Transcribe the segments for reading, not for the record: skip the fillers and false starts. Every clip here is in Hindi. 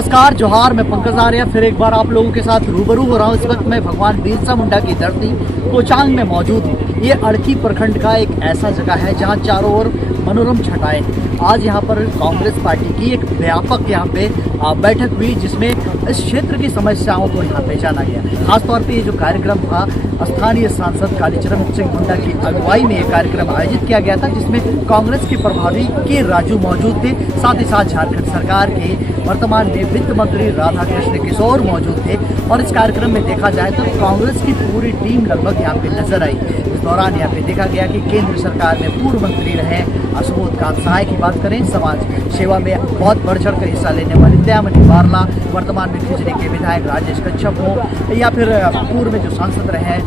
नमस्कार, जोहार। मैं पंकज आर्या फिर एक बार आप लोगों के साथ रूबरू हो रहा हूँ। इस वक्त मैं भगवान बिरसा मुंडा की धरती कोचांग में मौजूद हूँ। ये अड़की प्रखंड का एक ऐसा जगह है जहाँ चारों ओर मनोरम छटाएं हैं। आज यहाँ पर कांग्रेस पार्टी की एक व्यापक यहाँ पे बैठक हुई, जिसमें इस क्षेत्र की समस्याओं को यहाँ पहचाना गया। खासतौर पे ये जो कार्यक्रम था, स्थानीय सांसद कालीचरण सिंह मुंडा की अगुवाई में ये कार्यक्रम आयोजित किया गया था, जिसमें कांग्रेस के प्रभारी के राजू मौजूद थे। साथ ही साथ झारखंड सरकार के वर्तमान में वित्त मंत्री राधाकृष्ण किशोर मौजूद थे। और इस कार्यक्रम में देखा जाए तो कांग्रेस की पूरी टीम लगभग यहाँ पे नजर आई। इस दौरान यहाँ पे देखा गया कि केंद्र सरकार में पूर्व मंत्री रहे सुबोध कांत सहाय की बात करें, समाज सेवा में बहुत बढ़ चढ़ कर हिस्सा लेने वाली दयामणि बारला, वर्तमान में खिजड़ी के विधायक राजेश कच्छप हो, या फिर पूर्व में जो सांसद रहे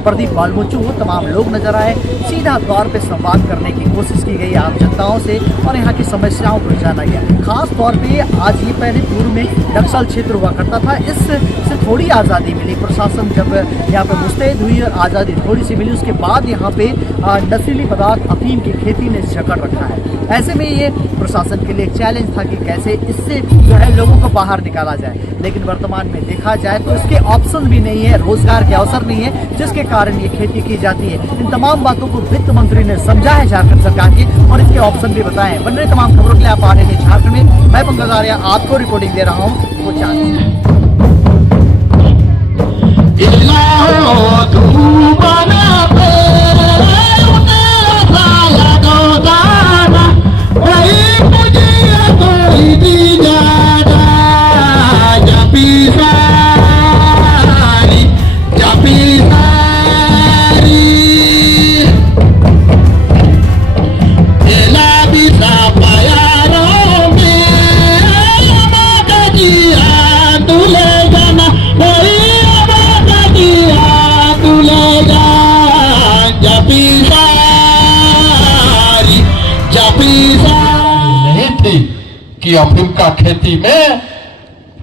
प्रदीप बालमुचू हो, तमाम लोग नजर आए। सीधा तौर पे संवाद करने की कोशिश की गई आम जनताओं से और यहाँ की समस्याओं को जाना गया। खास तौर पे आज ही पहले पूर्व में नक्सल क्षेत्र हुआ करता था, इससे थोड़ी आज़ादी मिली। प्रशासन जब यहाँ पे मुस्तैद हुई और आज़ादी थोड़ी सी मिली, उसके बाद यहाँ पे नशीली पदार्थ अफीम की खेती ने जकड़ रखा है। ऐसे में ये प्रशासन के लिए एक चैलेंज था कि कैसे इससे जो है लोगों को बाहर निकाला जाए। लेकिन वर्तमान में देखा जाए तो इसके ऑप्शन भी नहीं है, रोजगार के अवसर नहीं है, जिसके कारण ये खेती की जाती है। इन तमाम बातों को वित्त मंत्री ने समझा है झारखंड सरकार की, और इसके ऑप्शन भी बताए हैं। बन रहे तमाम खबरों के लिए आप आ रहे हैं झारखंड में। मैं पंकज आर्या आपको रिपोर्टिंग दे रहा हूँ। नहीं थी कि अफीम का खेती में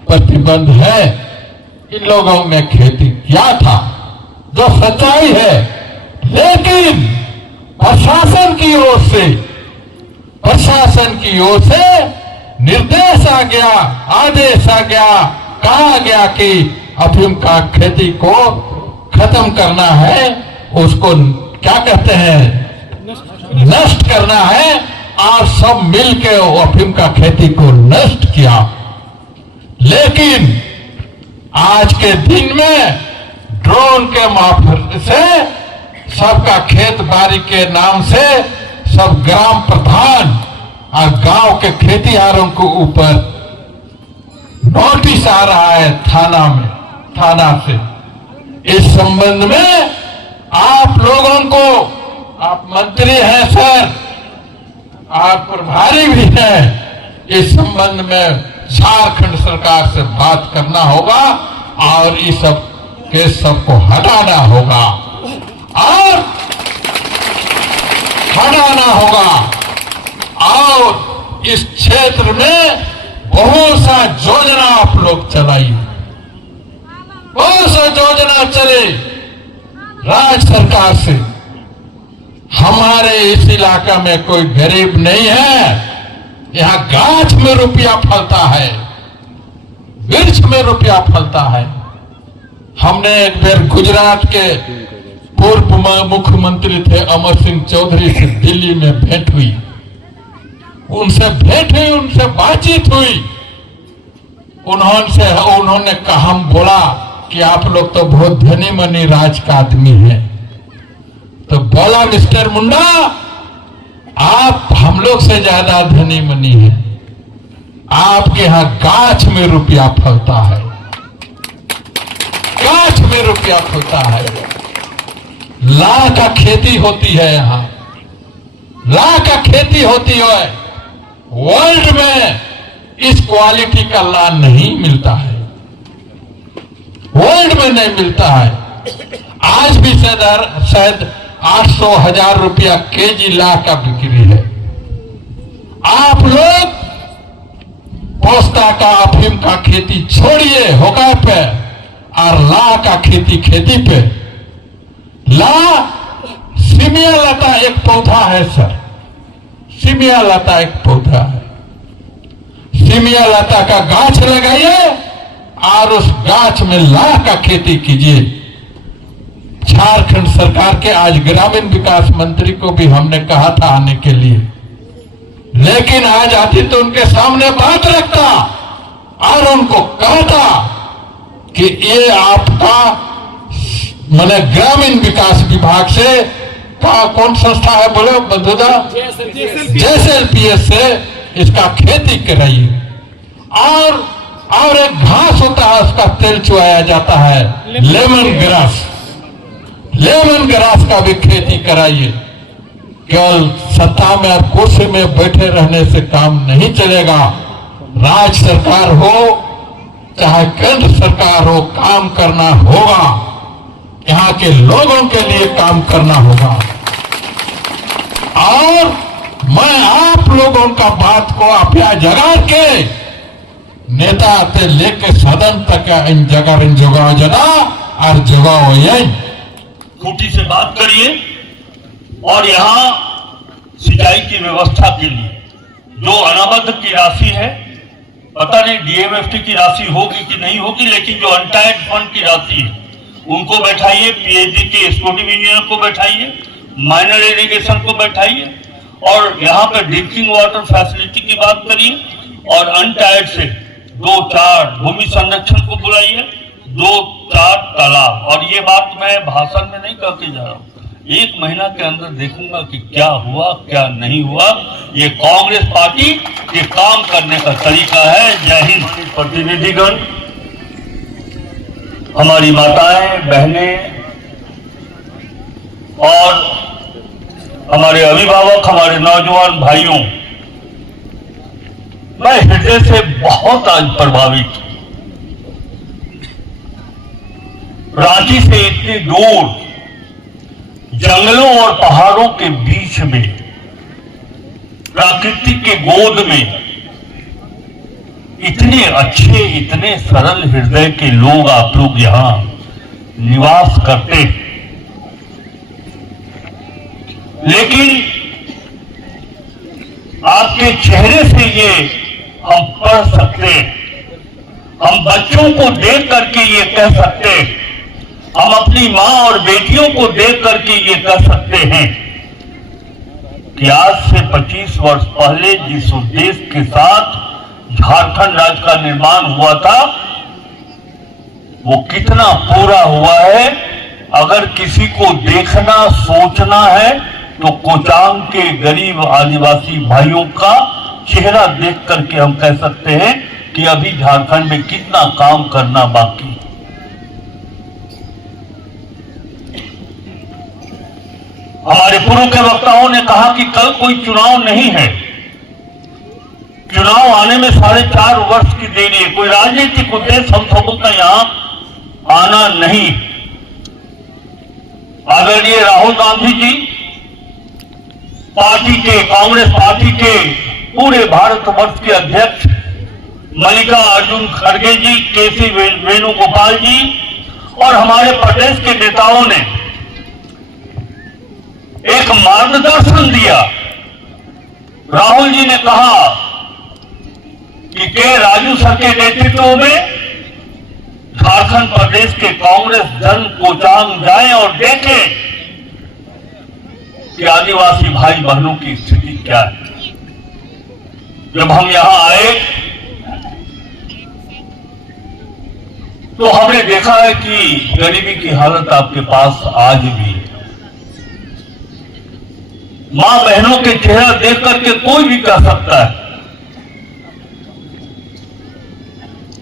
प्रतिबंध है। इन लोगों ने खेती किया था, जो सच्चाई है। लेकिन प्रशासन की ओर से निर्देश आ गया, आदेश आ गया, कहा गया कि अफीम का खेती को खत्म करना है, उसको क्या कहते हैं, नष्ट करना है। और सब मिलके अफीम का खेती को नष्ट किया। लेकिन आज के दिन में ड्रोन के माध्यम से सबका खेत बाड़ी के नाम से सब ग्राम प्रधान और गांव के खेतीहारों के ऊपर नोटिस आ रहा है थाना से। इस संबंध में आप लोगों को, आप मंत्री हैं सर, आप प्रभारी भी हैं, इस संबंध में झारखंड सरकार से बात करना होगा और इस सब के सबको हटाना होगा और इस क्षेत्र में बहुत सा योजना आप लोग चलाई, बहुत सा योजना चले राज्य सरकार से। हमारे इस इलाका में कोई गरीब नहीं है। यहाँ गाछ में रुपया फलता है, वृक्ष में रुपया फलता है। हमने एक बार गुजरात के पूर्व मुख्यमंत्री थे अमर सिंह चौधरी से दिल्ली में भेंट हुई, उनसे बातचीत हुई। उन्होंने कहा, हम बोला कि आप लोग तो बहुत धनी मनी राज का आदमी है। तो बोला, मिस्टर मुंडा, आप हम लोग से ज्यादा धनी मनी है। आपके यहां गाछ में रुपया फलता है, गाछ में रुपया फलता है। लाख का खेती होती है, यहाँ लाख का खेती होती है। वर्ल्ड में इस क्वालिटी का लाभ नहीं मिलता है, वर्ल्ड में नहीं मिलता है। आज भी शायद 800,000 रुपया केजी लाख का बिक्री है। आप लोग पोस्ता का अफीम का खेती छोड़िए होगा पे, और ला का खेती पे। ला सिमिया लता एक पौधा है सर, सिमिया लता एक पौधा है। सीमिया लता का गाछ लगाइए और उस गाछ में लाख का खेती कीजिए। झारखंड सरकार के आज ग्रामीण विकास मंत्री को भी हमने कहा था आने के लिए, लेकिन आज आती तो उनके सामने बात रखता और उनको कहता कि ये आपका मैंने ग्रामीण विकास विभाग से कौन संस्था है बोलो बंधुदा, JSLPS से इसका खेती कराइए। और एक घास होता है उसका तेल चुआया जाता है, लेमन ग्रास का भी खेती कराइए। केवल सत्ता में और कुर्सी में बैठे रहने से काम नहीं चलेगा। राज्य सरकार हो चाहे केंद्र सरकार हो, काम करना होगा, यहाँ के लोगों के लिए काम करना होगा। और मैं आप लोगों का बात को अपिया जगा के नेता आते लेके सदन तक इन जगह जना और जगह यही खूंटी से बात करिए और यहाँ सिंचाई की व्यवस्था के लिए जो अनाबद्ध की राशि है, पता नहीं DMFT की राशि होगी कि नहीं होगी, लेकिन जो अनटाइड फंड की राशि है उनको बैठाइए, PhD के एक्सपोर्टिव इंजीनियर को बैठाइए, माइनर इरिगेशन को बैठाइए और यहाँ पे ड्रिंकिंग वाटर फैसिलिटी की बात करिए और अनटाइड से 2-4 भूमि संरक्षण को बुलाइए, 2-4 तालाब। और ये बात मैं भाषण में नहीं करके जा रहा हूँ, 1 महीना के अंदर देखूंगा कि क्या हुआ क्या नहीं हुआ। ये कांग्रेस पार्टी के काम करने का तरीका है। जय हिंद। प्रतिनिधिगण, हमारी माताएं बहनें और हमारे अभिभावक, हमारे नौजवान भाइयों, मैं हृदय से बहुत आज प्रभावित हूं। रांची से इतनी दूर जंगलों और पहाड़ों के बीच में प्रकृति के गोद में इतने अच्छे, इतने सरल हृदय के लोग आप लोग यहां निवास करते हैं, लेकिन आपके चेहरे से ये हम पढ़ सकते हैं, हम बच्चों को देख करके ये कह सकते हैं, हम अपनी मां और बेटियों को देख करके ये कह सकते हैं कि आज से 25 वर्ष पहले जिस उद्देश्य के साथ झारखंड राज्य का निर्माण हुआ था वो कितना पूरा हुआ है। अगर किसी को देखना सोचना है तो कोचांग के गरीब आदिवासी भाइयों का चेहरा देख करके हम कह सकते हैं कि अभी झारखंड में कितना काम करना बाकी। हमारे पूर्व के वक्ताओं ने कहा कि कल कोई चुनाव नहीं है, चुनाव आने में 4.5 वर्ष की देरी है, कोई राजनीतिक उद्देश्य हम सबों का यहां आना नहीं। आदरणीय राहुल गांधी जी पार्टी के, कांग्रेस पार्टी के पूरे भारतवर्ष के अध्यक्ष मल्लिकार्जुन खड़गे जी, केसी वेणुगोपाल जी और हमारे प्रदेश के नेताओं ने एक मार्गदर्शन दिया। राहुल जी ने कहा कि के राजू सर के नेतृत्व में झारखंड प्रदेश के कांग्रेस जन कोचांग जाएं और देखें कि आदिवासी भाई बहनों की स्थिति क्या है। जब हम यहां आए तो हमने देखा है कि गरीबी की हालत आपके पास आज भी है। मां बहनों के चेहरा देख करके कोई भी कह सकता है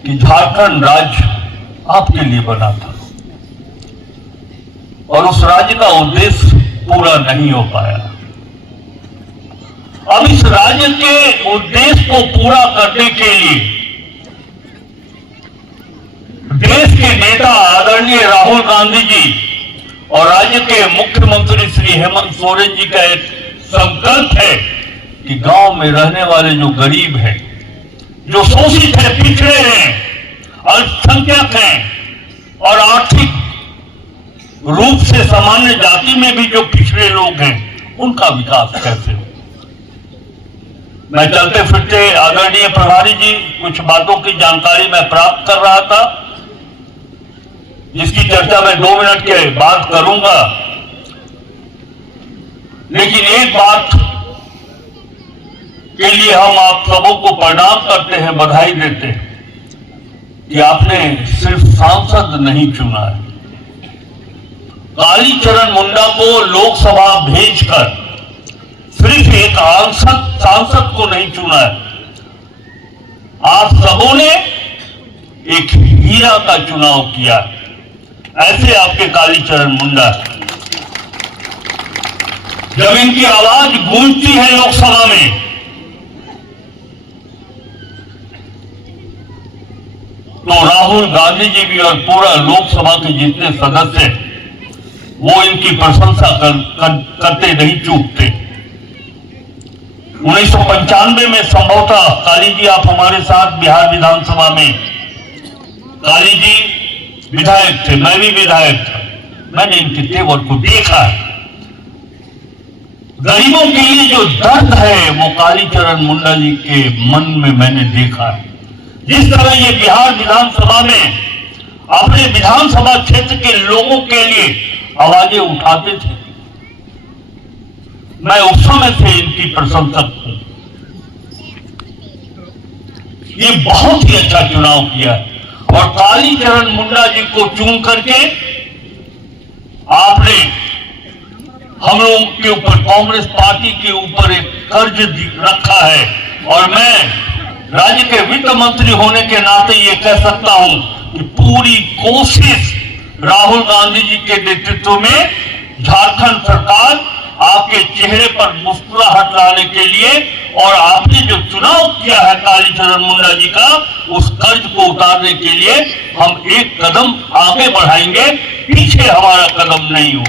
कि झारखंड राज्य आपके लिए बना था और उस राज्य का उद्देश्य पूरा नहीं हो पाया। अब इस राज्य के उद्देश्य को पूरा करने के लिए देश के नेता आदरणीय राहुल गांधी जी और राज्य के मुख्यमंत्री श्री हेमंत सोरेन जी का एक संकल्प है कि गांव में रहने वाले जो गरीब हैं, जो शोषित है, पिछड़े हैं, अल्पसंख्यक हैं और आर्थिक रूप से सामान्य जाति में भी जो पिछड़े लोग हैं, उनका विकास कैसे हो। मैं चलते फिरते आदरणीय प्रभारी जी कुछ बातों की जानकारी मैं प्राप्त कर रहा था, जिसकी चर्चा मैं 2 मिनट के बाद करूंगा। लेकिन एक बात के लिए हम आप सबों को प्रणाम करते हैं, बधाई देते हैं कि आपने सिर्फ सांसद नहीं चुना है, कालीचरण मुंडा को लोकसभा भेजकर सिर्फ एक सांसद को नहीं चुना है, आप सबों ने एक हीरा का चुनाव किया। ऐसे आपके कालीचरण मुंडा, जब इनकी आवाज गूंजती है लोकसभा में तो राहुल गांधी जी भी और पूरा लोकसभा के जितने सदस्य वो इनकी प्रशंसा करते नहीं चूकते। 1995 में संभवतः काली जी आप हमारे साथ बिहार विधानसभा में, काली जी विधायक थे, मैं भी विधायक था, मैंने इनके तेवर को देखा है। गरीबों के लिए जो दर्द है वो कालीचरण मुंडा जी के मन में मैंने देखा है। जिस तरह ये बिहार विधानसभा में अपने विधानसभा क्षेत्र के लोगों के लिए आवाजें उठाते थे, मैं उस समय से इनकी प्रशंसक हूं। ये बहुत ही अच्छा चुनाव किया और कालीचरण मुंडा जी को चुन करके आपने हम लोगों के ऊपर, कांग्रेस पार्टी के ऊपर एक कर्ज रखा है। और मैं राज्य के वित्त मंत्री होने के नाते ये कह सकता हूं कि पूरी कोशिश राहुल गांधी जी के नेतृत्व में झारखंड सरकार आपके चेहरे पर मुस्कुराहट लाने के लिए और आपने जो चुनाव किया है कालीचरण मुंडा जी का, उस कर्ज को उतारने के लिए हम एक कदम आगे बढ़ाएंगे, पीछे हमारा कदम नहीं हो।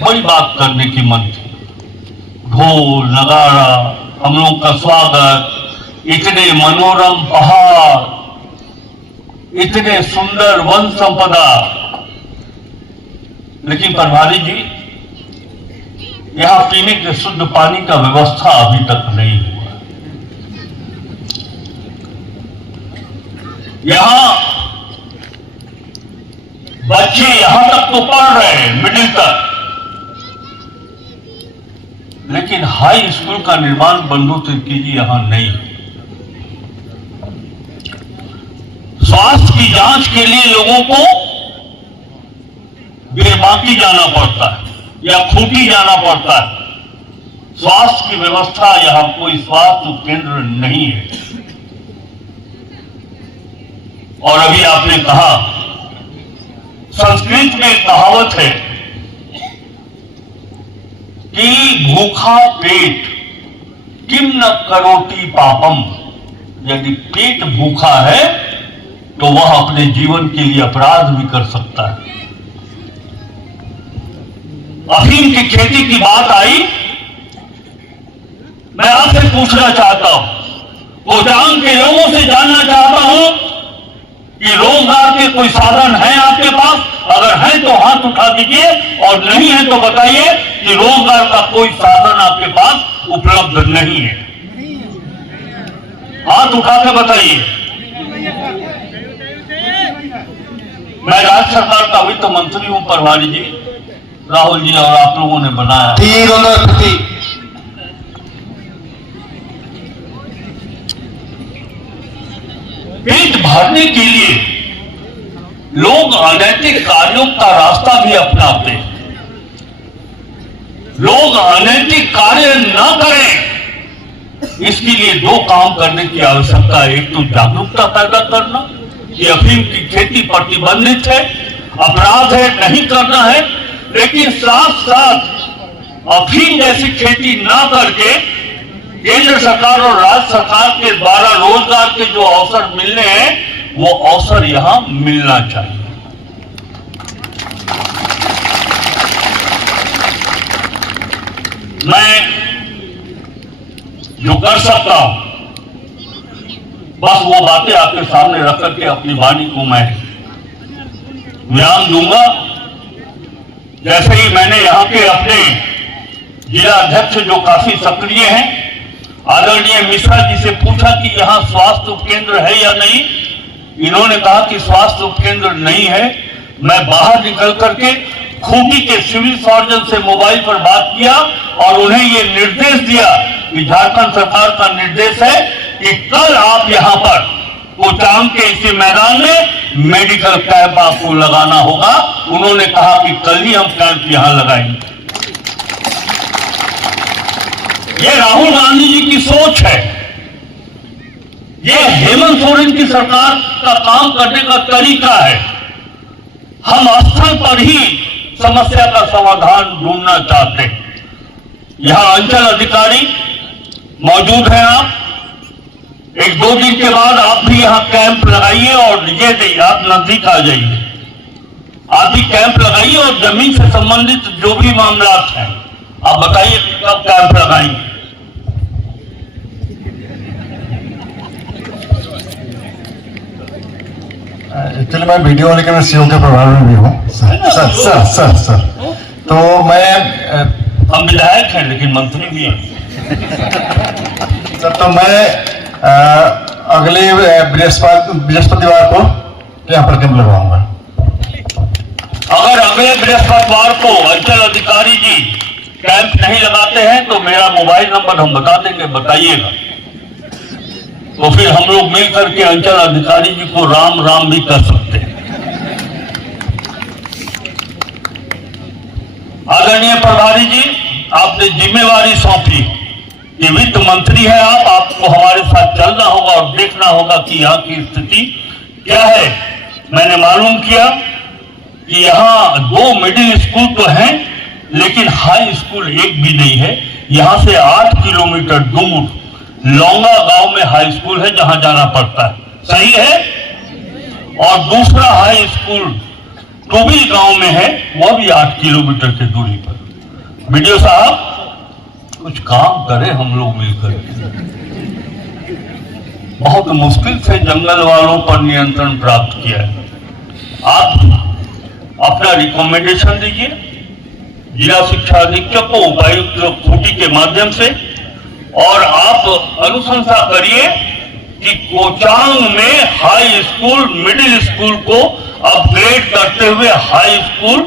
बड़ी बात करने की मन थी, ढोल नगाड़ा, हम लोग का स्वागत, इतने मनोरम पहाड़, इतने सुंदर वन संपदा। लेकिन प्रभारी जी, यहां पीने के शुद्ध पानी का व्यवस्था अभी तक नहीं हुआ। यहां बच्चे यहां तक तो पढ़ रहे हैं, मिडिल तक, लेकिन हाई स्कूल का निर्माण बंधु तिर्की जी यहां नहीं। स्वास्थ्य की जांच के लिए लोगों को बेबाकी जाना पड़ता है या खूंटी जाना पड़ता है। स्वास्थ्य की व्यवस्था, यहां कोई स्वास्थ्य केंद्र नहीं है। और अभी आपने कहा, संस्कृत में कहावत है कि भूखा पेट किम न करोति पापम। यदि पेट भूखा है तो वह अपने जीवन के लिए अपराध भी कर सकता है। अफीम की खेती की बात आई, मैं आपसे पूछना चाहता हूं, कोचांग के लोगों से जानना चाहता हूं कि रोजगार के कोई साधन है आपके पास? अगर है तो हाथ उठा दीजिए, और नहीं है तो बताइए कि रोजगार का कोई साधन आपके पास उपलब्ध नहीं है। हाथ उठा के बताइए। मैं राज्य सरकार का वित्त मंत्री हूं, प्रभारी जी, राहुल जी और आप लोगों ने बनाया। पेट भरने के लिए लोग अनैतिक कार्यों का रास्ता भी अपनाते हैं। लोग अनैतिक कार्य न करें, इसके लिए 2 काम करने की आवश्यकता है। एक तो जागरूकता पैदा करना कि अफीम की खेती प्रतिबंधित है, अपराध है, नहीं करना है, लेकिन साथ साथ अफीम जैसी खेती ना करके केंद्र सरकार और राज्य सरकार के द्वारा रोजगार के जो अवसर मिलने हैं वो अवसर यहां मिलना चाहिए। मैं जो कर सकता हूं बस वो बातें आपके सामने रख करके अपनी वाणी को मैं विराम दूंगा। जैसे ही मैंने यहाँ के अपने जिला अध्यक्ष जो काफी सक्रिय हैं, आदरणीय मिश्रा जी से पूछा कि यहाँ स्वास्थ्य उपकेंद्र है या नहीं। इन्होंने कहा कि स्वास्थ्य उपकेंद्र नहीं है। मैं बाहर निकल करके खूंटी के सिविल सर्जन से मोबाइल पर बात किया और उन्हें ये निर्देश दिया कि झारखंड सरकार का निर्देश है कि कल आप यहाँ पर कोचांग के इसी मैदान में मेडिकल कैंप आपको लगाना होगा। उन्होंने कहा कि कल ही हम कैंप यहाँ लगाएंगे। ये राहुल गांधी जी की सोच है, ये हेमंत सोरेन की सरकार का काम करने का तरीका है। हम स्थल पर ही समस्या का समाधान ढूंढना चाहते हैं। यहां अंचल अधिकारी मौजूद हैं। आप 1-2 दिन के बाद आप भी यहां कैंप लगाइए और ये देखिए, आप नजदीक आ जाइए, आप भी कैंप लगाइए और जमीन से संबंधित जो भी मामला हैं आप बताइए कब कैंप लगाएंगे। एक्चुअली मैं वीडियो लेकर मैं सीओ के प्रभार में भी हूँ सर। तो मैं हम विधायक हैं लेकिन मंत्री भी हैं सर। तो मैं अगले बृहस्पतिवार को यहाँ पर कैंप लगवाऊंगा। अगर अगले बृहस्पतिवार को अंचल अधिकारी जी कैंप नहीं लगाते हैं तो मेरा मोबाइल नंबर हम बता देंगे, बताइएगा। तो फिर हम लोग मिल करके अंचल अधिकारी जी को राम राम भी कर सकते हैं। आदरणीय प्रभारी जी, आपने जिम्मेवारी सौंपी कि वित्त मंत्री है आप, आपको हमारे साथ चलना होगा और देखना होगा कि यहाँ की स्थिति क्या है। मैंने मालूम किया कि यहाँ 2 मिडिल स्कूल तो हैं लेकिन हाई स्कूल एक भी नहीं है। यहाँ से 8 किलोमीटर दूर लौंगा गांव में हाई स्कूल है जहां जाना पड़ता है, सही है। और दूसरा हाई स्कूल टोबिल गांव में है, वह भी 8 किलोमीटर की दूरी पर। वीडियो साहब कुछ काम करें हम लोग मिलकर। बहुत मुश्किल से जंगल वालों पर नियंत्रण प्राप्त किया है। आप अपना रिकमेंडेशन दीजिए जिला शिक्षा अधीक्षक को, उपायुक्त खूंटी के माध्यम से, और आप अनुशंसा करिए कि कोचांग में हाई स्कूल, मिडिल स्कूल को अपग्रेड करते हुए हाई स्कूल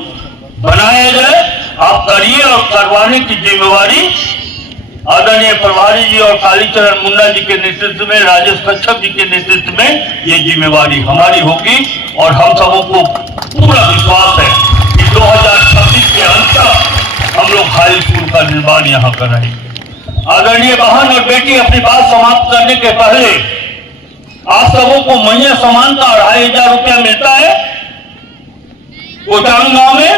बनाया जाए। आप करिए और करवाने की जिम्मेवारी आदरणीय प्रभारी जी और कालीचरण मुंडा जी के नेतृत्व में, राजेश कच्छप जी के नेतृत्व में ये जिम्मेवारी हमारी होगी। और हम सबों को पूरा विश्वास है कि 2026 के अंत तक हम लोग हाई स्कूल का निर्माण यहाँ कराएंगे। आदरणीय बहन और बेटी, अपनी बात समाप्त करने के पहले आप सबों को मैया सम्मान का 2500 रुपया मिलता है कोचांग गांव में।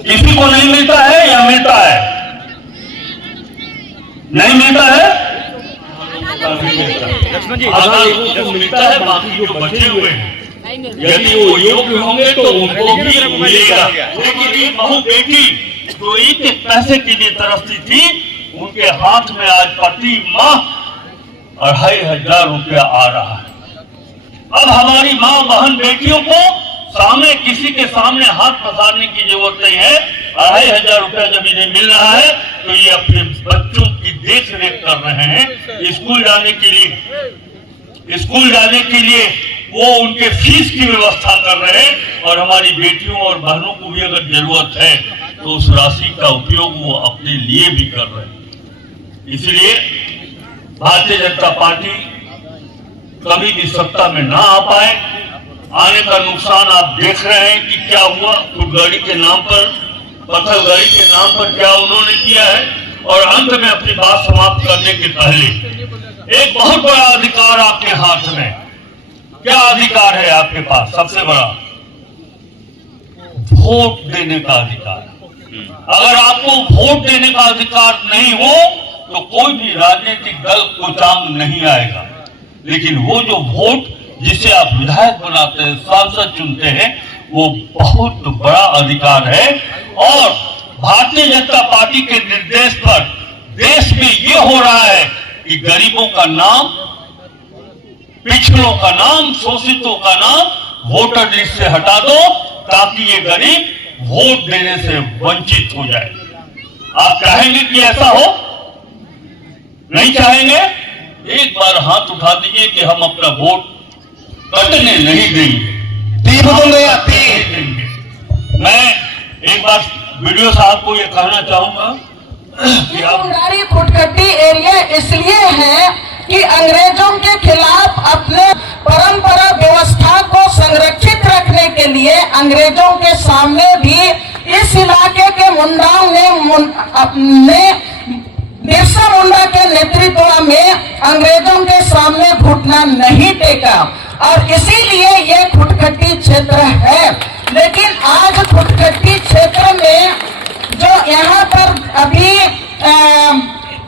किसी को नहीं मिलता है या मिलता है? नहीं मिलता है। आधा लोगों को मिलता है, बाकी जो बचे हुए हैं यदि वो योग्य होंगे तो उनको भी मिलेगा। लेकिन ये बहू बेटी जो एक पैसे के लिए तरसती थी, उनके हाथ में आज प्रति माह 2500 रुपया आ रहा है। अब हमारी माँ बहन बेटियों को सामने किसी के सामने हाथ पसारने की जरूरत नहीं है। 2500 रुपया जब इन्हें मिल रहा है तो ये अपने बच्चों की देख रेख कर रहे हैं। स्कूल जाने के लिए वो उनके फीस की व्यवस्था कर रहे हैं और हमारी बेटियों और बहनों को भी अगर जरूरत है तो उस राशि का उपयोग वो अपने लिए भी कर रहे हैं। इसलिए भारतीय जनता पार्टी कभी भी सत्ता में ना आ पाए। आने का नुकसान आप देख रहे हैं कि क्या हुआ। फुटगाड़ी के नाम पर, पत्थरगाड़ी के नाम पर क्या उन्होंने किया है। और अंत में अपनी बात समाप्त करने के पहले एक बहुत बड़ा अधिकार आपके हाथ में। क्या अधिकार है आपके पास? सबसे बड़ा वोट देने का अधिकार। अगर आपको वोट देने का अधिकार नहीं हो तो कोई भी राजनीतिक दल कोचांग नहीं आएगा। लेकिन वो जो वोट जिसे आप विधायक बनाते हैं, सांसद चुनते हैं, वो बहुत बड़ा अधिकार है। और भारतीय जनता पार्टी के निर्देश पर देश में ये हो रहा है कि गरीबों का नाम, पिछड़ों का नाम, शोषितों का नाम वोटर लिस्ट से हटा दो ताकि ये गरीब वोट देने से वंचित हो जाए। आप चाहेंगे कि ऐसा हो? नहीं चाहेंगे? एक बार हाथ उठा दीजिए कि हम अपना वोट कटने नहीं देंगे। मैं एक बार वीडियो साहब को ये कहना चाहूंगा कि आप मुंडारी खुटखटी एरिया इसलिए है कि अंग्रेजों के खिलाफ अपने परंपरा व्यवस्था को संरक्षित रखने के लिए अंग्रेजों के सामने भी इस इलाके के मुंडाओं ने बिरसा मुंडा के नेतृत्व में अंग्रेजों के सामने घुटना नहीं टेका और इसीलिए ये खुटखटी क्षेत्र है। लेकिन आज खुटखटी क्षेत्र में जो यहाँ पर अभी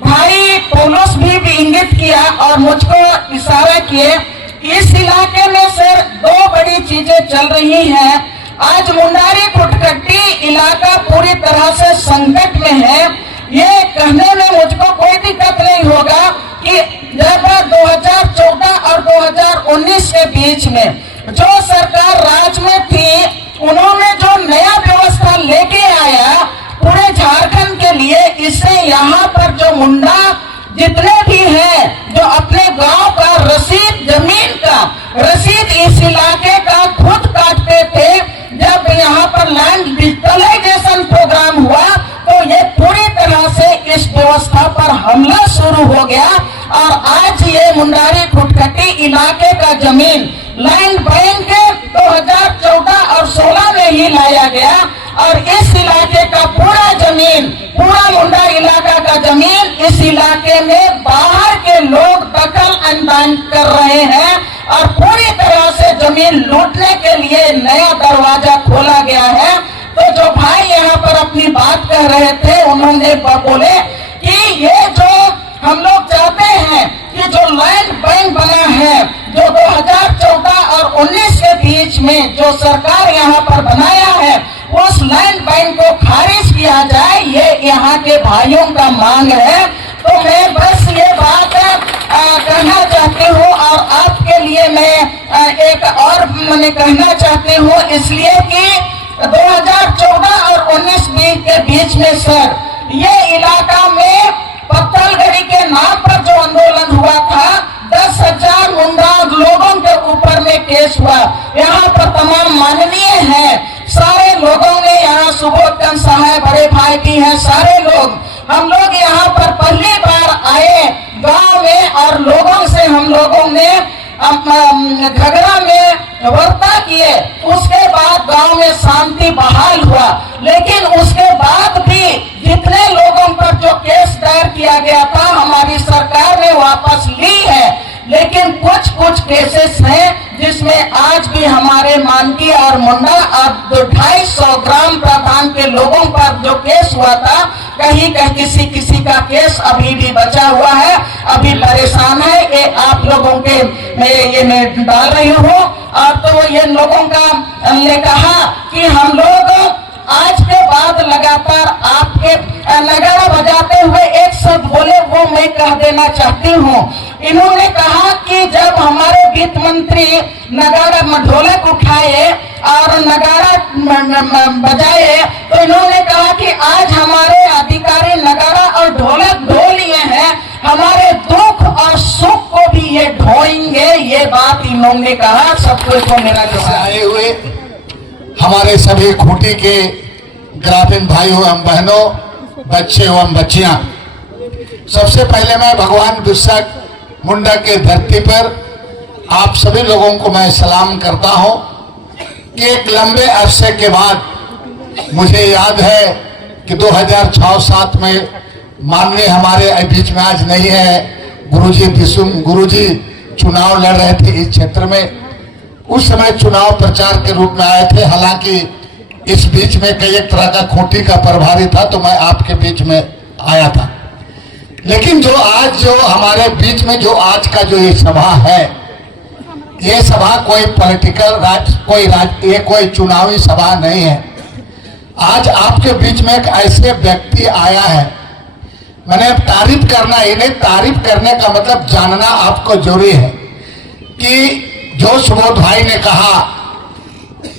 भाई पोलोस भी इंगित किया और मुझको इशारा किए, इस इलाके में सर दो बड़ी चीजें चल रही हैं। आज मुंडारी खुटखटी इलाका पूरी तरह से संकट में है। ये कहने में मुझको कोई दिक्कत नहीं होगा कि जब 2014 और 2019 के बीच में जो सरकार राज में थी, उन्होंने जो नया व्यवस्था लेके आया पूरे झारखंड के लिए, इससे यहाँ पर जो मुंडा जितने भी हैं जो अपने गांव का रसीद, जमीन का रसीद इस इलाके का खुद काटते थे, जब यहाँ पर लैंड डिजिटलाइजेशन प्रोग्राम हुआ तो ये पूरी तरह से इस व्यवस्था पर हमला शुरू हो गया और आज ये मुंडारी खुटखटी इलाके का जमीन लैंड बैंक 2014 और 16 में ही लाया गया और इस इलाके का पूरा जमीन, पूरा मुंडा इलाका का जमीन इस इलाके में बाहर के लोग दखल अंदाज कर रहे हैं और पूरी तरह से जमीन लूटने के लिए नया दरवाजा खोला गया है। तो जो भाई यहाँ पर अपनी बात कह रहे थे, उन्होंने बोले कि ये जो हम लोग चाहते हैं कि जो लैंड बैंक बना है, जो 2014 और 19 के बीच में जो सरकार यहाँ पर बनाया है, उस लैंड बैंक को खारिज किया जाए, ये यहाँ के भाइयों का मांग है। तो मैं बस ये बात कहना चाहती हूँ और आपके लिए मैं एक और मैंने कहना चाहती हूँ, इसलिए कि 2014 और 19 के बीच में सर ये इलाका में पत्थलगड़ी के नाम पर जो आंदोलन हुआ था, 10,000 मुंडा लोगों के ऊपर में केस हुआ। यहाँ पर तमाम माननीय हैं, सारे लोगों ने यहाँ सुबोधचंद साहब बड़े भाई भी हैं, सारे लोग हम लोग यहाँ पर पहली बार आए गांव में और लोगों से हम लोगों ने झगड़ा में वार्ता किए। उसके बाद गांव में शांति बहाल हुआ, लेकिन उसके बाद भी जितने लोगों पर जो केस दायर किया गया था हमारी सरकार ने वापस ली है, लेकिन कुछ कुछ केसेस हैं जिसमें आज भी हमारे मानकी और मुंडा और 250 ग्राम प्रधान के लोगों पर जो केस हुआ था, कहीं किसी का केस अभी भी बचा हुआ है, अभी परेशान है। ये आप लोगों के मैं डाल रही हूँ और तो ये लोगों का ने कहा कि हम लोग आज के बाद लगातार आपके नगाड़ा बजाते हुए एक शब्द बोले, वो मैं कह देना चाहती हूँ। इन्होंने कहा कि जब हमारे वित्त मंत्री नगाड़ा ढोलक उठाए और नगाड़ा बजाए, तो इन्होंने कहा कि आज हमारे अधिकारी नगाड़ा और ढोलक ढो लिए हैं, हमारे दुख और सुख को भी ये ढोएंगे। ये बात इन्होंने कहा। सबको मेरा आए हुए हमारे सभी खूंटी के ग्रामीण भाइयों एवं बहनों, बच्चे एवं बच्चियां, सबसे पहले मैं भगवान बिरसा मुंडा के धरती पर आप सभी लोगों को मैं सलाम करता हूं कि एक लंबे अरसे के बाद मुझे याद है कि 2006-07 में माननीय हमारे बीच में आज नहीं है गुरुजी चुनाव लड़ रहे थे इस क्षेत्र में। उस समय चुनाव प्रचार के रूप में आए थे, हालांकि इस बीच में कई एक तरह का खूंटी का प्रभारी था तो मैं आपके बीच में आया था। लेकिन जो आज जो हमारे बीच में जो आज का जो ये सभा है, ये सभा कोई पॉलिटिकल ये कोई चुनावी सभा नहीं है। आज आपके बीच में एक ऐसे व्यक्ति आया है, मैंने तारीफ करना ही नहीं, तारीफ करने का मतलब जानना आपको जरूरी है कि जो सुबोध भाई ने कहा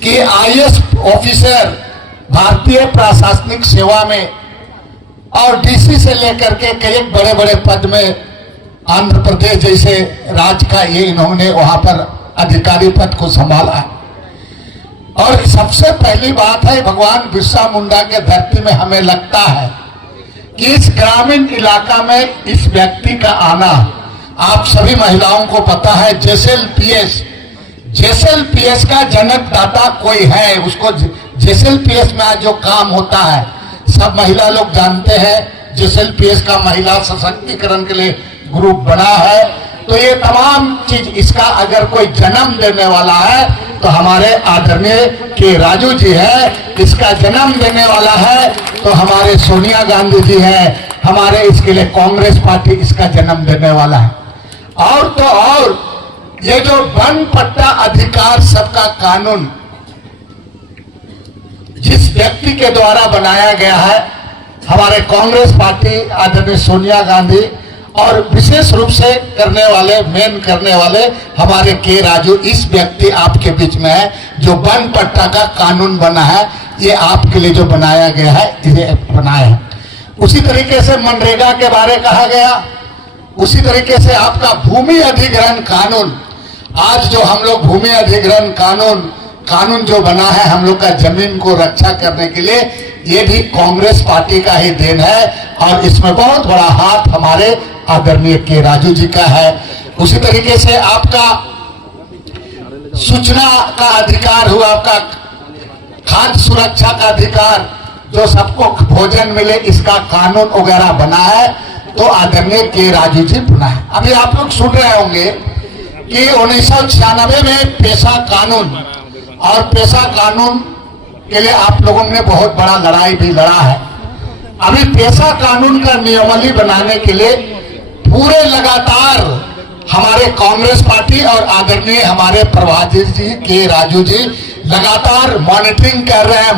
कि आईएएस ऑफिसर भारतीय प्रशासनिक सेवा में और डीसी से लेकर के कई बड़े बड़े पद में आंध्र प्रदेश जैसे राज्य का ये इन्होंने वहां पर अधिकारी पद को संभाला है। और सबसे पहली बात है, भगवान बिरसा मुंडा के धरती में हमें लगता है कि इस ग्रामीण इलाका में इस व्यक्ति का आना, आप सभी महिलाओं को पता है, जेएसएलपीएस का जनक दाता कोई है, उसको जेएसएलपीएस में आज जो काम होता है सब महिला लोग जानते हैं। जेएसएलपीएस का महिला सशक्तिकरण के लिए ग्रुप बना है। तो ये तमाम चीज, इसका अगर कोई जन्म देने वाला है तो हमारे आदरणीय के राजू जी है, इसका जन्म देने वाला है तो हमारे सोनिया गांधी जी हैं, हमारे इसके लिए कांग्रेस पार्टी इसका जन्म देने वाला है। और तो और ये जो वन पट्टा अधिकार सबका कानून जिस व्यक्ति के द्वारा बनाया गया है, हमारे कांग्रेस पार्टी आदरणीय सोनिया गांधी और विशेष रूप से मेन करने वाले हमारे के राजू, इस व्यक्ति आपके बीच में है। जो वन पट्टा का कानून बना है ये आपके लिए जो बनाया गया है, इसे बनाया है। उसी तरीके से मनरेगा के बारे कहा गया, उसी तरीके से आपका भूमि अधिग्रहण कानून, आज जो हम लोग भूमि अधिग्रहण कानून जो बना है हम लोग का जमीन को रक्षा करने के लिए, ये भी कांग्रेस पार्टी का ही देन है और इसमें बहुत बड़ा हाथ हमारे आदरणीय के राजू जी का है। उसी तरीके से आपका सूचना का अधिकार हुआ, आपका खाद्य सुरक्षा का अधिकार, जो सबको भोजन मिले, इसका कानून वगैरह बना है तो आदरणीय के राजू जी बना है। अभी आप लोग सुन रहे होंगे कि 1996 में पेशा कानून, और पेशा कानून के लिए आप लोगों ने बहुत बड़ा लड़ाई भी लड़ा है। अभी पेशा कानून का नियमावली बनाने के लिए पूरे लगातार हमारे कांग्रेस पार्टी और आदरणीय हमारे प्रभाजी जी के राजू जी लगातार मॉनिटरिंग कर रहे हैं।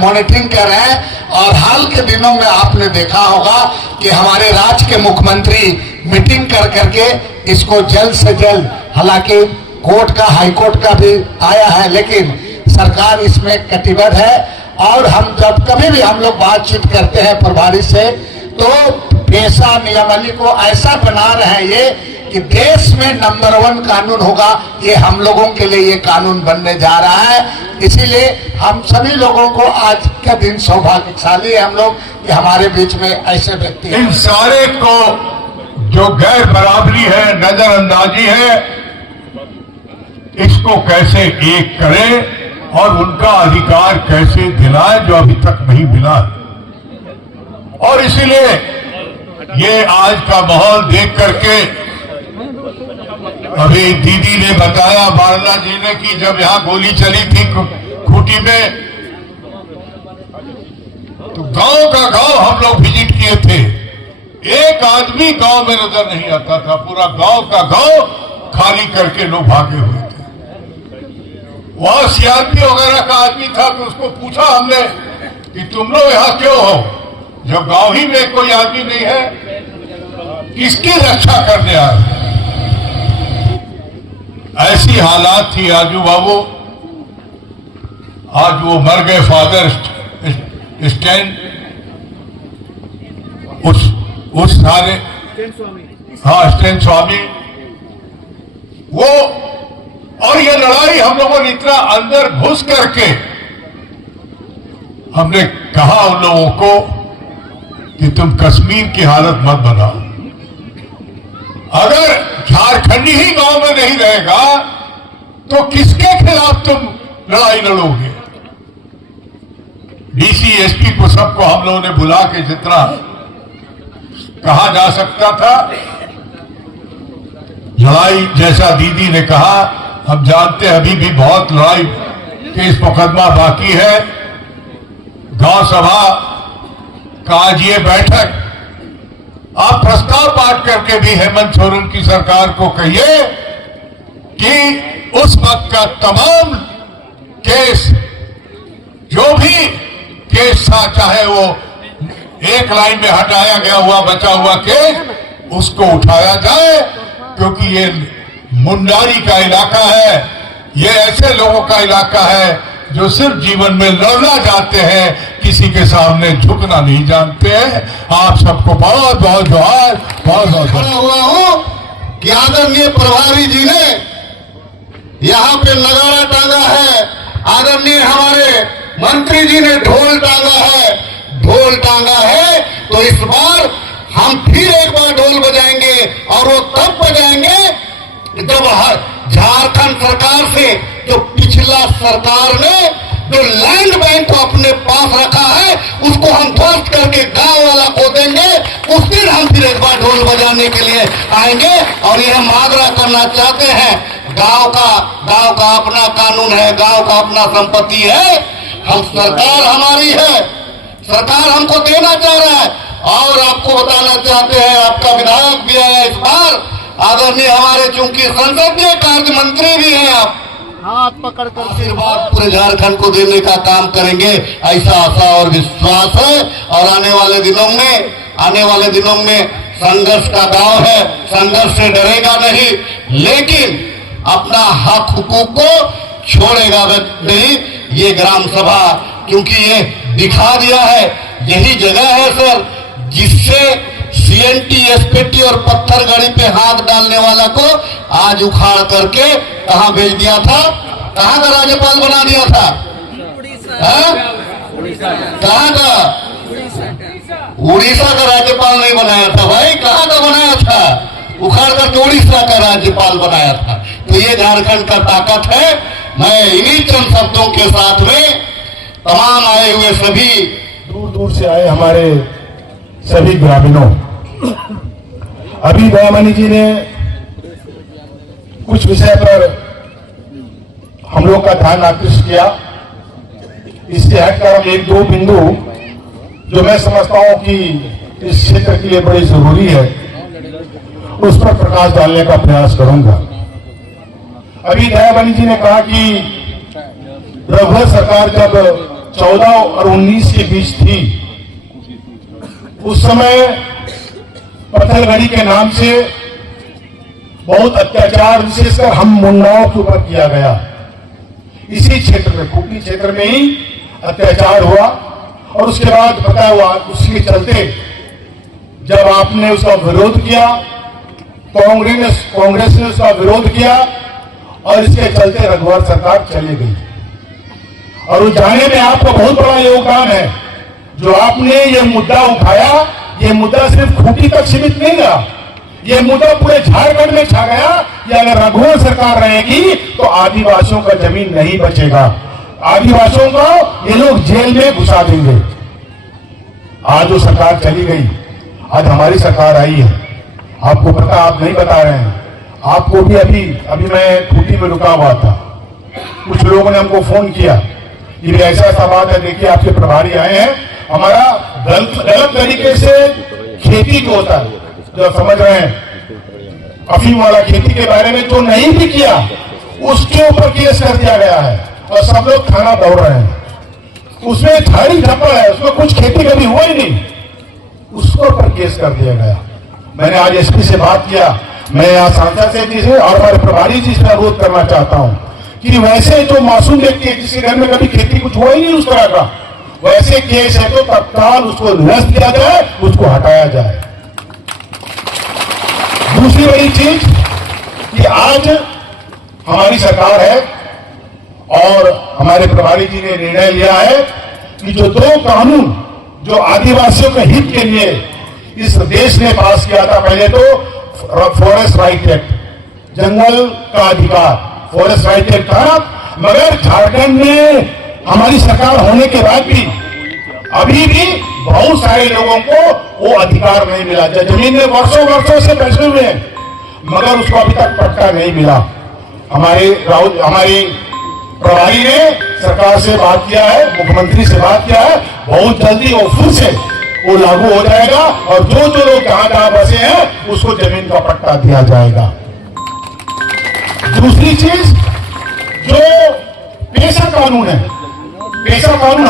और हाल के दिनों में आपने देखा होगा कि हमारे राज्य के मुख्यमंत्री मीटिंग कर करके इसको जल्द से जल्द, हालांकि कोर्ट का, हाई कोर्ट का भी आया है, लेकिन सरकार इसमें कटिबद्ध है। और हम जब कभी भी हम लोग बातचीत करते हैं प्रभारी से, तो पेशा नियमावली को ऐसा बना रहे हैं ये कि देश में नंबर 1 कानून होगा, ये हम लोगों के लिए ये कानून बनने जा रहा है। इसीलिए हम सभी लोगों को आज का दिन सौभाग्यशाली है हम लोग कि हमारे बीच में ऐसे व्यक्ति हैं। इन सारे को जो गैर बराबरी है, नजरअंदाजी है, इसको कैसे एक करें और उनका अधिकार कैसे दिलाएं जो अभी तक नहीं मिला। और इसीलिए ये आज का माहौल देख करके, अभी दीदी ने बताया, बारला जी ने, कि जब यहां गोली चली थी खूंटी में, तो गांव का गांव हम लोग विजिट किए थे। एक आदमी गांव में नजर नहीं आता था, पूरा गांव का गांव खाली करके लोग भागे हुए थे। वहां सीआरपी वगैरह का आदमी था, तो उसको पूछा हमने कि तुम लोग यहां क्यों हो, जब गांव ही में कोई आदमी नहीं है, किसकी रक्षा करने आए। ऐसी हालात थी आजू बाबू। आज वो मर गए फादर स्टैंड, उस सारे, हाँ, स्टैंड स्वामी, वो, और ये लड़ाई हम लोगों ने इतना अंदर घुस करके हमने कहा उन लोगों को कि तुम कश्मीर की हालत मत बनाओ। अगर झारखंडी ही गांव में नहीं रहेगा तो किसके खिलाफ तुम लड़ाई लड़ोगे। डीसी एसपी को सबको हम लोगों ने बुला के जितना कहा जा सकता था, लड़ाई, जैसा दीदी ने कहा, हम जानते हैं अभी भी बहुत लड़ाई केस मुकदमा बाकी है। गांव सभा का आज ये बैठक, आप प्रस्ताव पाठ करके भी हेमंत सोरेन की सरकार को कहिए कि उस वक्त का तमाम केस, जो भी केस था, चाहे वो एक लाइन में हटाया गया हुआ बचा हुआ केस, उसको उठाया जाए, क्योंकि ये मुंडारी का इलाका है, ये ऐसे लोगों का इलाका है जो सिर्फ जीवन में लड़ना चाहते हैं कि किसी के सामने झुकना नहीं जानते हैं। आप सबको बहुत बहुत जोहार, बहुत बहुत खड़ा हुआ हूं कि आदरणीय प्रभारी जी ने यहाँ पे नगाड़ा टांगा है, आदरणीय हमारे मंत्री जी ने ढोल टांगा है, तो इस बार हम फिर एक बार ढोल बजाएंगे और वो तब बजाएंगे जब झारखंड सरकार से जो पिछला सरकार ने जो लैंड बैंक को अपने पास रखा है उसको हम ध्वस्त करके गांव वाला को देंगे, उस दिन हम फिर एक बार ढोल बजाने के लिए आएंगे। और यह मांगना करना चाहते हैं, गांव का अपना कानून है, गांव का अपना संपत्ति है, हम सरकार हमारी है, सरकार हमको देना चाह रहा है। और आपको बताना चाहते हैं, आपका विधायक भी है इस बार, आदरणीय हमारे चूंकि संसदीय कार्य मंत्री भी हैं, आप हाथ पकड़ कर आशीर्वाद पूरे झारखंड को देने का काम करेंगे, ऐसा आशा और विश्वास है। और आने वाले दिनों में संघर्ष का गांव है, संघर्ष से डरेगा नहीं, लेकिन अपना हक हुकूक को छोड़ेगा नहीं। ये ग्राम सभा क्योंकि ये दिखा दिया है, यही जगह है सर जिससे सीएनटी, एसपीटी और पत्थर गाड़ी पे हाथ डालने वाला को आज उखाड़ करके कहां भेज दिया था, कहां का राज्यपाल बना दिया था, कहां का? उड़ीसा का राज्यपाल नहीं बनाया था भाई, कहां का बनाया था? उखाड़ करके उड़ीसा का राज्यपाल बनाया था। तो ये झारखंड का ताकत है। मैं इन्हीं चंद शब्दों के साथ में तमाम आए हुए सभी दूर दूर से आए हमारे सभी ग्रामीणों, अभी दयामणि जी ने कुछ विषय पर हम लोग का ध्यान आकृष्ट किया। इससे हटकर एक दो बिंदु जो मैं समझता हूं कि इस क्षेत्र के लिए बड़ी जरूरी है, उस पर प्रकाश डालने का प्रयास करूंगा। अभी दयामणि जी ने कहा कि रघुवर सरकार जब 14 और 19 के बीच थी, उस समय पत्थलगड़ी के नाम से बहुत अत्याचार विशेषकर हम मुंडाओं के ऊपर किया गया। इसी क्षेत्र में, खूंटी क्षेत्र में ही अत्याचार हुआ और उसके बाद पता हुआ, उसके चलते जब आपने उसका विरोध किया, कांग्रेस ने उसका विरोध किया और इसके चलते रघुवर सरकार चली गई। और उस जाने में आपका बहुत बड़ा योगदान है। जो आपने ये मुद्दा उठाया, ये मुद्दा सिर्फ खूंटी तक सीमित नहीं रहा, ये मुद्दा पूरे झारखंड में छा गया कि अगर रघुवर सरकार रहेगी तो आदिवासियों का जमीन नहीं बचेगा, आदिवासियों को ये लोग जेल में घुसा देंगे। आज वो सरकार चली गई, आज हमारी सरकार आई है। आपको पता, आप नहीं बता रहे हैं, आपको भी अभी मैं खूंटी में रुका हुआ था, कुछ लोगों ने हमको फोन किया कि ऐसा बात है, देखिए आपके प्रभारी आए हैं, हमारा गलत तरीके से खेती जो होता है, जो समझ रहे हैं अफीम वाला खेती के बारे में जो नहीं भी किया उसके ऊपर केस कर दिया गया है और सब लोग थाना दौड़ रहे हैं। उसमें झाड़ी झप्पड़ है, उसमें कुछ खेती कभी हुआ ही नहीं, उसके ऊपर केस कर दिया गया। मैंने आज एसपी से बात किया, मैं यहाँ सांसद जी से और हमारे प्रभारी जी से अनुरोध करना चाहता हूँ कि वैसे जो मासूम व्यक्ति है जिसके घर में कभी खेती कुछ हुआ ही नहीं उस तरह का, वैसे केस है तो तत्काल उसको निरस्त किया जाए, उसको हटाया जाए। दूसरी बड़ी चीज कि आज हमारी सरकार है और हमारे प्रभारी जी ने निर्णय लिया है कि जो दो कानून जो आदिवासियों के हित के लिए इस देश ने पास किया था, पहले तो फॉरेस्ट राइट एक्ट, जंगल का अधिकार, फॉरेस्ट राइट एक्ट था, मगर झारखंड में हमारी सरकार होने के बाद भी अभी भी बहुत सारे लोगों को वो अधिकार नहीं मिला। जमीन में वर्षों से बैठे हुए हैं मगर उसको अभी तक पट्टा नहीं मिला। हमारी प्रभारी ने सरकार से बात किया है, मुख्यमंत्री से बात किया है, बहुत जल्दी वो फिर से वो लागू हो जाएगा और जो लोग जहां बसे हैं उसको जमीन का पट्टा दिया जाएगा। दूसरी चीज जो पेशा कानून है, पेशा कानून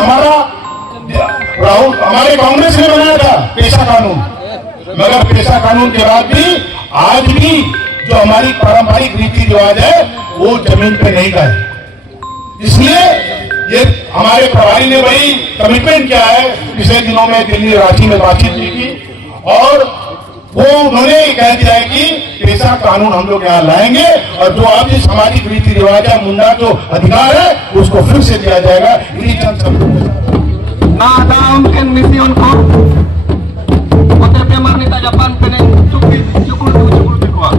हमारे कांग्रेस ने बनाया था पेशा कानून, मगर पेशा कानून के बाद भी आज भी जो हमारी पारंपरिक रीति रिवाज है वो जमीन पे नहीं गए। इसलिए ये हमारे प्रभारी ने बड़ी कमिटमेंट किया है। पिछले दिनों में दिल्ली रांची में बातचीत की थी और वो उन्होंने कह दिया है कि पेशा कानून हम लोग यहाँ लाएंगे और जो अब ये सामाजिक रीति रिवाज है, मुंडा जो अधिकार है उसको फिर से दिया जाएगा। इन्हीं चंद शब्दों ना ada mungkin misi unko OTP Marnita Japan pene cukup kuat.